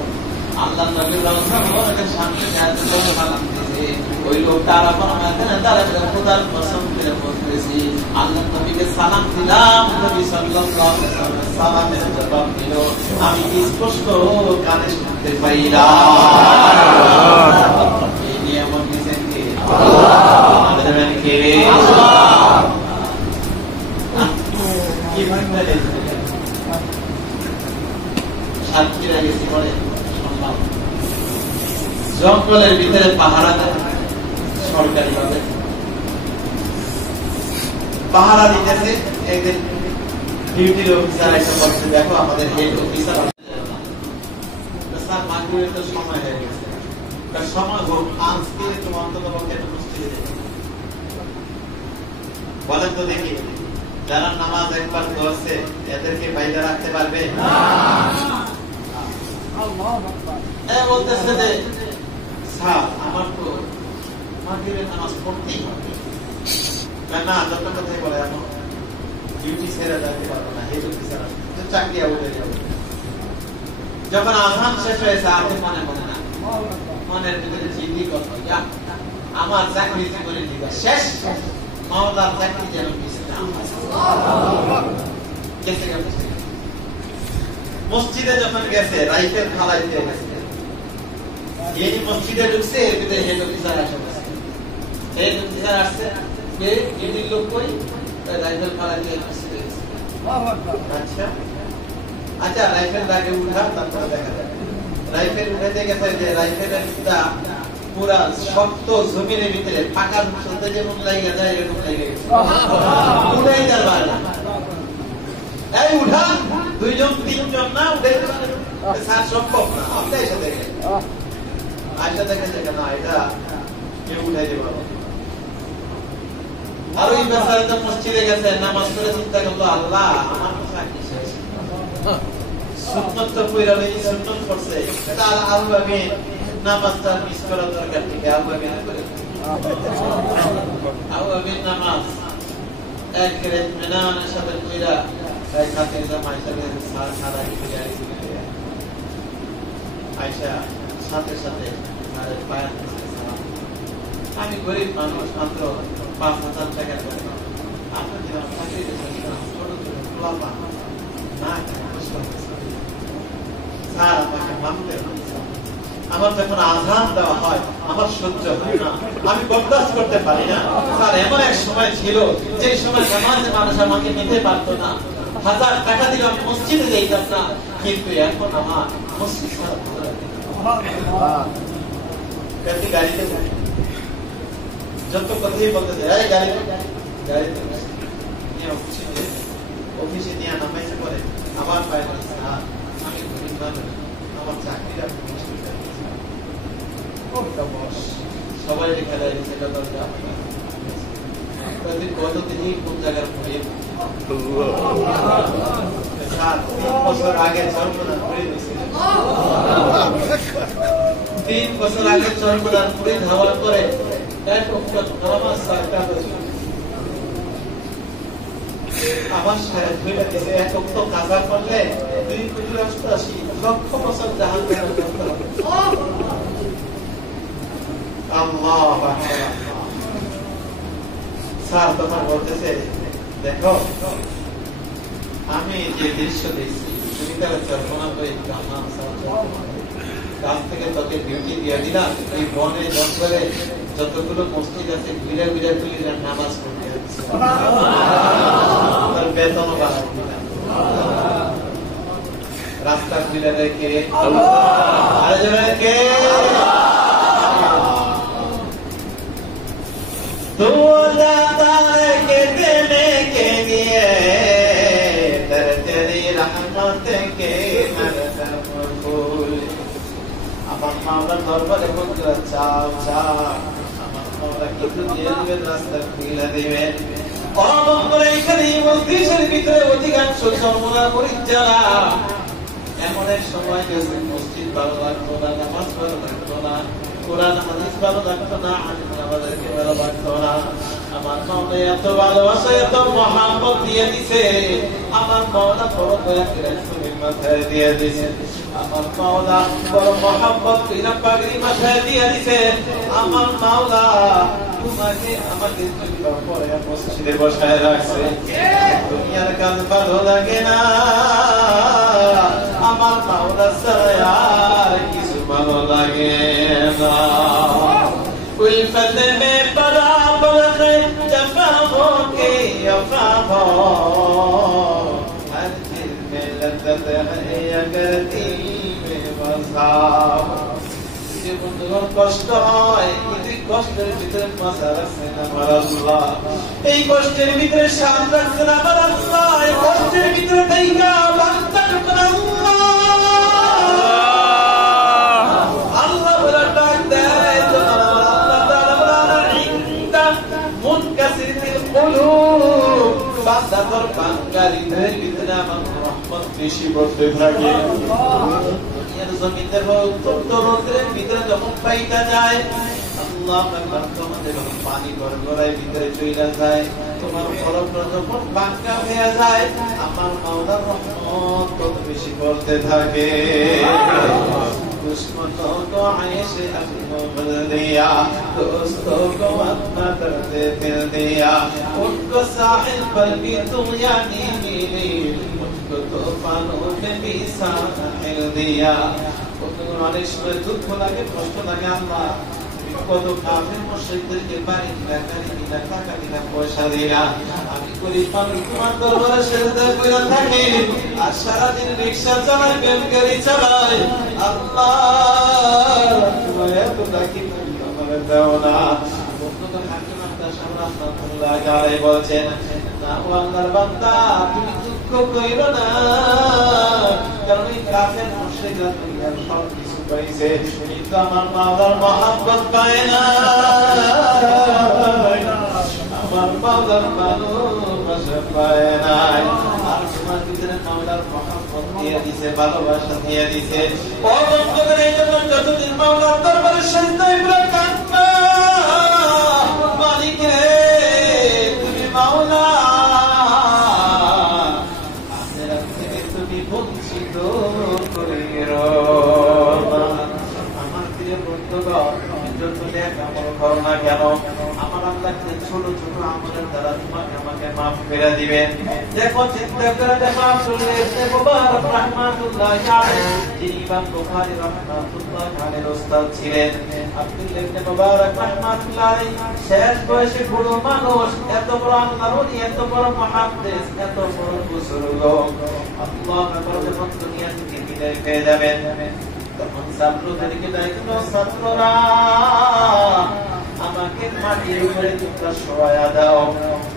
আল্লাহ নবীর রওজাকে সামনে নিয়ে সালাম দিয়েছে। ওই লোকটা আরাফার ময়দানে দাঁড়িয়ে খোদার কসম করে বলতেছি, আল্লাহ নবীকে সালাম দিলাম, নবী সাল্লাল্লাহু আলাইহি ওয়াসাল্লাম সালামের জবাব দিল, আমি স্পষ্ট কানে শুনতে পাইলাম। এই নিয়ামত দিয়েছেন কে? আল্লাহ। আমাদের কে? আল্লাহ। কি ভান্ডারে সাতক্ষীরা গেছি পরে জঙ্গলের ভিতরে পাহারা দেয় সরকারি ভাবে, পাহারা দিতেছে। একদিন ডিউটির অফিসার এসে বলছে, দেখো আমাদের হেড অফিসার স্যার মাগরিবের তো সময় হয়ে গেছে, তার সময় হোক, আজকে তোমার অন্তত পক্ষে একটা মসজিদে যেতে বলেন তো দেখি, যারা নামাজ একবার ধরছে এদেরকে বাইরে রাখতে পারবে? বলতেছে যে স্যার আমার তো মাগরিবের নামাজ পড়তেই হবে না, যত কথাই বলে এখন ডিউটি ছেড়ে যেতে পারবো না, হেড অফিসার চাকরি আউটে যাবে। যখন আযান শেষ হয়েছে, আপনি মনে মনে না, মনের ভিতরে জিদি কথা, আমার চাকরি করে দিবা শেষ, মাওলার চাকরি যেন মিস না হয়। মসজিদে যখন গেছে, রাইফেল ফালাইতে গেছে, এই মসজিদে ঢুকছে, এর ভিতরে হেড অফিসার আসে, হেড অফিসার আসছে, ডিউটির লোক কই, রাইফেল ফালাইতে মসজিদে গেছে। আচ্ছা আচ্ছা, রাইফেল আগে উঠা, তারপরে দেখা যাবে। রাইফেল উঠাতে গেছে, যে রাইফেলের পুরা শক্ত জমিনের ভিতরে ফাঁকার সাথে যেমন লাগিয়ে যায়, এরকম লাগিয়ে গেছে, উঠাই যার বাইরে। এই উঠান, দুইজন তিনজন না, উঠে স্যার সম্ভব না, আপনি এসে দেখেন, আয়সা দেখেন যে না, এটা কেউ উঠাই দেবো। আর ওই বেচারা তো মসজিদে গেছে, নামাজ পড়ে চিন্তা করলো, আল্লাহ আমার চাকরি শেষ, সুন্নত তো কইরা লই, সুন্নত করছে, এটা আবু আমিন নামাজটা মিস করার দরকার নেই, আবু আমিন করে, আবু আমিন নামাজ এক করে মেনানের সাথে কইরা খাতে আয়সা সারা আয়সা সাথে সাথে আমি গরিব মানুষ, মাত্র 5,000 টাকা আমার যখন আযান দেওয়া হয় আমার সহ্য হয় না, আমি বরদাস্ত করতে পারি না। স্যার এমন এক সময় ছিল যে সময় সমাজে মানুষ আমাকে নিতে পারতো না, 1000 টাকা দিলাম মসজিদে যেতাম না, কিন্তু এখন আমার মসজিদ গাড়িতে যত কথাই বলতে যায়, গাড়িতে অফিসে নিয়ে নামাইছে পরে আমার পায়ে আমি আমার চাকরিটা সবাই খেলা সেটা দরকার। কতদিনই কোন জায়গার পড়ে 3 বছর আগে চরমদান পড়ে দিয়েছিল, 3 বছর আগে চরমদান পড়ে ধাওয়ার পরে আমার সাহেব হয়ে গেছে, এক অক্ট কাজা করলে 2,88 লক্ষ বছর জাহান করতে হবে। আল্লাহ স্যার তখন বলতেছে, দেখো আমি যে দৃশ্য দেখছি, তুমি তাহলে কল্পনা করে কাছ থেকে তোকে ডিউটি দিয়ে দিলাম, এই বনে জঙ্গলে যতগুলো মসজিদ আছে ঘুরে ঘুরে তুলি নামাজ পড়তে, তার বেতনও বাড়াই দিলাম। রাস্তা খুলে রেখে আরে জোরে কে तू दाता के देने के लिए तेरी रहमत के मरहमतुल আমার মাওলার দরবারে বলতে চাও চাও আমার মাওলা কিছু দিয়ে দিবেন রাস্তা খুলে দিবেন অবন্তরে এখানে মসজিদের ভিতরে অধিকাংশ সর্বনা পরিচালা এমন এক সময় গেছে মসজিদ ভালো লাগতো না নামাজ ভালো লাগতো না কোরআন হাদিস ভালো লাগতো না আমাদেরকে ভালো লাগতো না আমার মাওলা এত ভালোবাসা এত মহব্বত দিয়ে দিছে আমার মাওলা বড় দয়া করে তুমি মাথায় দিয়ে দিছে আমার মাওলা বড় মহব্বত করে পাগড়ি মাথায় দিয়ে দিছে আমার মাওলা তোমাকে আমাকে চুরিবার পরে মসজিদে বসায় রাখছে দুনিয়ার কাজ ভালো লাগে না আমার মাওলা ছাড়া আর কিছু ভালো লাগে না उल्फत में बराबर है जफाओं के अफाओ हर दिल में लज्जत है अगर दिल में वफा বন্ধুগণ কষ্ট হয় কিন্তু কষ্টের ভিতরে মজা রাখছেন আমার আল্লাহ এই কষ্টের ভিতরে শান্ত রাখছেন আমার আল্লাহ এই কষ্টের ভিতরে দেখা বান্দা করছেন আল্লাহ বলে ডাক দেয় তোমার আল্লাহ তাআলা বলে ইনদা মুনকাসিরিল কুলুব বান্দা তোর বান্দারিদের ভিতরে আমার রহমত বেশি বর্তে থাকে জমিনের রোদ্রের ভিতরে যখন পাইটা যায় আল্লাহ তোমাদের পানি গড়গড়ায় ভিতরে চইলা যায় তোমার ফলকটা যখন বাঁকা হয়ে যায় আমার মাওলার রহমত তত বেশি পড়তে থাকে दुश्मनों को ऐसे अपनों बदल दिया दोस्तों को अपना दर्द दिल दिया उनको साहिल पर भी दुनियानी मिली मुझको तूफानों में भी साहिल दिया অনেক সময় দুঃখ লাগে কষ্ট লাগে আল্লাহ কত কাফের মুশরিকদেরকে বাড়ি দিলা গাড়ি দিলা টাকা দিলা পয়সা দিলা আমি গরিব মানুষ তোমার দরবারে সেজদা কইরা থাকি আর সারাদিন রিকশা চালাই বেলগাড়ি চালাই আল্লাহ তোমার এত ডাকি আমার দাও না বন্ধুদের হাকিম আব্দুল সামরান রাহমাতুল্লাহ আলাইহি বলেন না ও আল্লাহর বান্দা তুমি দুঃখ কইরো না কারণ এই কাফের মুশরিকরা দুনিয়ার সব কিছু পাইছে কিন্তু আমার মাওলার মহব্বত পায় না আমার মাওলার ভালোবাসা পায় না আর তোমার ভিতরে মাওলার মহব্বত দিয়ে দিয়েছে ভালোবাসা দিয়ে দিয়েছে ও বন্ধুদের এই জন্য যতদিন মাওলার দরবারে সেজদায় করে কাঁদবা মালিক রে তুমি মাওলা আখেরাত থেকে তুমি বঞ্চিত করিরো আমার প্রিয় বন্ধুগণ যত নেক আমল করো না কেন আমার আল্লাহ ছোট ছোট আমলের দ্বারা তোমাকে আমাকে মাফ করে দিবেন দেখো চিন্তা করে দেখো আসলে মুবারক রাহমাতুল্লাহ আলাইহি যিনি ইমাম বুখারী রাহমাতুল্লাহ আলাইহির উস্তাদ ছিলেন আব্দুল্লাহ ইবনে মুবারক রাহমাতুল্লাহ আলাইহি শেষ বয়সে বুড়ো মানুষ এত বড় আল্লাহর ওলি এত বড় মুহাদ্দিস এত বড় বুজুর্গ আল্লাহ তাআলা যখন দুনিয়া থেকে বিদায় পেয়ে যাবেন তখন ছাত্রদেরকে দায়িত্ব ছাত্ররা আমাকে মাটির উপরে তোমরা শোয়া দাও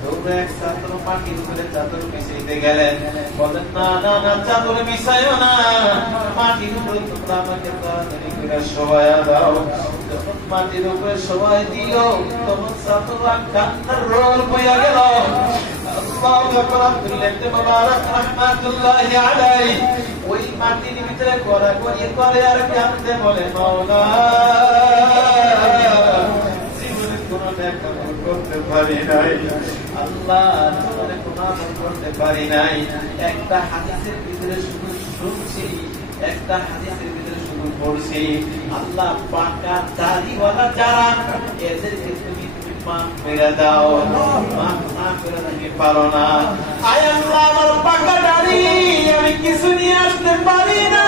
দৌড়ে এক ছাত্র মাটির উপরে চাদর বিছাইতে গেলেন বলেন না না না চাদর বিছাইও না মাটির উপরে তোমরা আমাকে তাড়াতাড়ি করে শোয়া দাও যখন মাটির উপরে শোয়াই দিল তখন ছাত্ররা কান্নার রোল বইয়া গেল আল্লাহু আকবার আব্দুল্লাহ ইবনে মুবারক রাহমাতুল্লাহি আলাইহি ওই মাটির ভিতরে গড়াগড়ি করে আর কাঁদতে বলে মাওলা জীবনে কোনো নেক আমল করতে পারি নাই আল্লাহ জীবনে কোনো আমল করতে পারি নাই একটা হাদিসের ভিতরে শুধু শুনছি একটা হাদিসের ভিতরে শুধু পড়ছি আল্লাহ পাকা দাড়িওয়ালা যারা এদেরকে তুমি মাফ করে দাও মাফ করে দিতে পারো না আয় আল্লাহ আমার পাকা দাড়ি আমি কিছু নিয়ে আসতে পারি না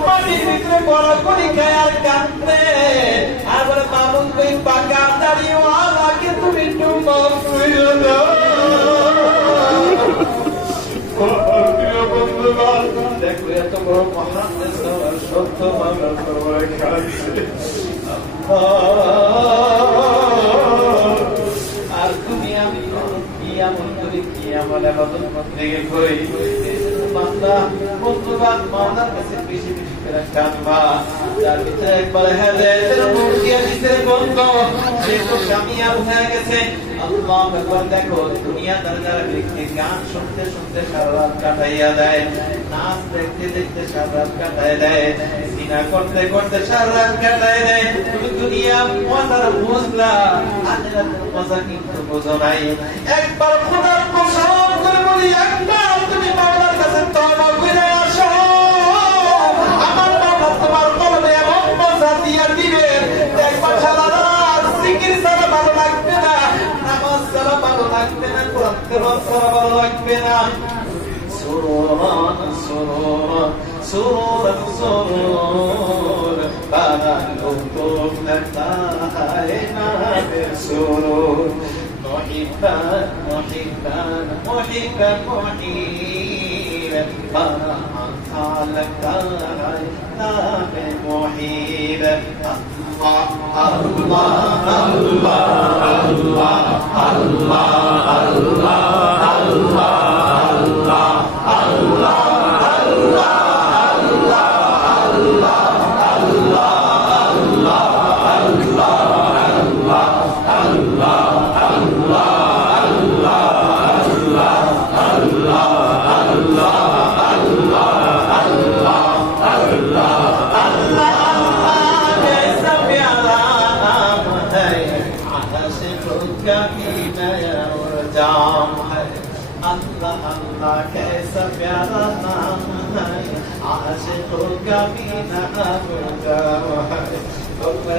মাটির ভিতরে বড় করি খায় আর কাঁদতে আবার মামুন কই পাকা দাড়িওয়ালাকে তুমি একটু মাফ করে দাও আর তুমি আমি কি আমল করি, কি আমল আবাদত লেগে করি, বান্দা বন্ধুবান মাওলার কাছে বেশি বেশি করে কাঁদবা। যার ভিতরে একবার হেদায়েতের নূর দিয়ে দিতে বলতো, সে তো কামিয়াব হয়ে গেছে। আল্লাহু আকবার। দেখো দুনিয়াদার যারা ব্যক্তি গান শুনতে শুনতে সারা রাত কাটাইয়া দেয়, নাচ দেখতে দেখতে সারা রাত কাটায় দেয়, সিনা করতে করতে সারা রাত কাটায় দেয়, তুমি দুনিয়া মজার বুঝলা, আখিরাতের মজা কিন্তু বুঝো নাই। একবার খোদার কসম করে বলি, একবার তুমি মাওলার কাছে তওবা করে আসো, আমার মাওলা তোমার কলবে এমন মজা দিয়া দিবে, একবার সারা রাত জিকির ছাড়া ভালো লাগবে না, নামাজ ছাড়া ভালো লাগবে না, কোরআন তেলাওয়াত ছাড়া ভালো লাগবে না। সুরুরান সুরুরান সুরুরান সুরুর বানালো তোমরা তাহারে নামের সুরুর, মুহিব্বান মুহিব্বান মুহিব্বান মুহিব বানান খালক তাহারে নামে মুহিব। আল্লাহ আল্লাহ আল্লাহ আল্লাহ আল্লাহ আল্লাহ আল্লাহ अल्लाह कैसा प्यारा नाम है, आशिकों का भी नाम है।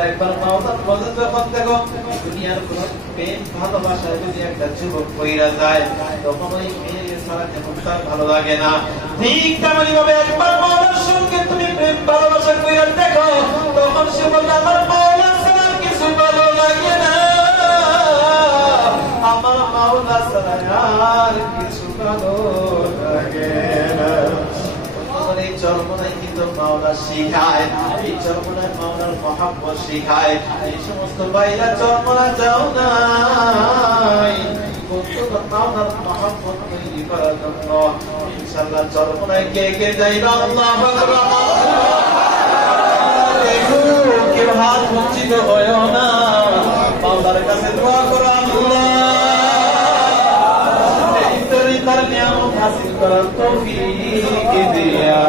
একবার মাওলার বলেন যখন দেখো দুনিয়ার কোন প্রেম ভালোবাসা যদি একটা যুবক কইরা যায়, তখন ওই মেয়ের ছাড়া যেমন তার ভালো লাগে না, ঠিক তেমনি ভাবে একবার মাওলার সঙ্গে তুমি প্রেম ভালোবাসা কইরা দেখো, তখন সে বলবে আমার মাওলা ছাড়া কিছু ভালো লাগে না, আমার মাওলা ছাড়া আর কিছু ভালো লাগে না। এই চরমনাই কিন্তু মাওলা শিখায়, এই চরমনায় মাওলার মহব্বত শিখায়। এই সমস্ত বাইরা চরমনা যাও নাই, মাওলার মহব্বত তৈরি করার জন্য ইনশাআল্লাহ চরমনায় কে কে যাইবা? আল্লাহু আকবার। কেউ হাত বঞ্চিত হয়ো না, মাওলার কাছে দোয়া করো, আল্লাহ এই তরিকার নিয়ামত হাসিল করার তৌফিক দিয়া।